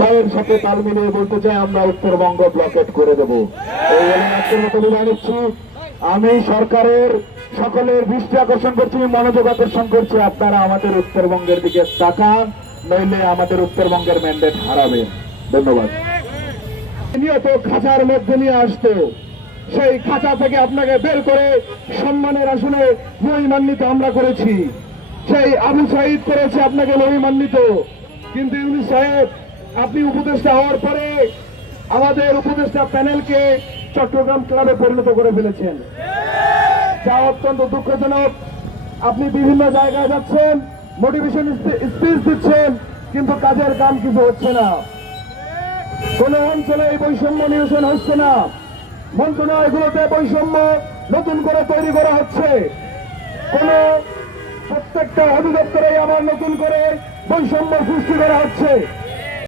ভাইয়ের সাথে তাল মিলিয়ে বলতে চাই আমরা উত্তরবঙ্গ ব্লকেট করে দেবো। এই এলাকার মতো বিদায় নিচ্ছি। আমি সরকারের সকলের দৃষ্টি আকর্ষণ করছি, মনোযোগ আকর্ষণ করছি, আপনারা আমাদের উত্তরবঙ্গের দিকে তাকান, নইলে আমাদের উত্তরবঙ্গের ম্যান্ডেট হারাবেন। ধন্যবাদ। নিয়ত খাঁচার মধ্যে নিয়ে আসতো, সেই খাঁচা থেকে আপনাকে বের করে সম্মানের আসনে মহিমান্বিত আমরা করেছি। সেই আবু সাইদ করেছে আপনাকে মহিমান্বিত, কিন্তু ইউনূস সাহেব আপনি উপদেষ্টা হওয়ার পরে আমাদের উপদেষ্টা প্যানেলকে চট্টগ্রাম ক্লাবে পরিণত করে ফেলেছেন, যা অত্যন্ত দুঃখজনক। আপনি বিভিন্ন জায়গায় যাচ্ছেন, মোটিভেশন স্পিচ দিচ্ছেন, কিন্তু কাজের কাম কিছু হচ্ছে না। কোন অঞ্চলে এই বৈষম্য নিরসন হচ্ছে না। মন্ত্রণালয়গুলোতে বৈষম্য নতুন করে তৈরি করা হচ্ছে। কোন প্রত্যেকটা অধিদপ্তরে আবার নতুন করে বৈষম্য সৃষ্টি করা হচ্ছে।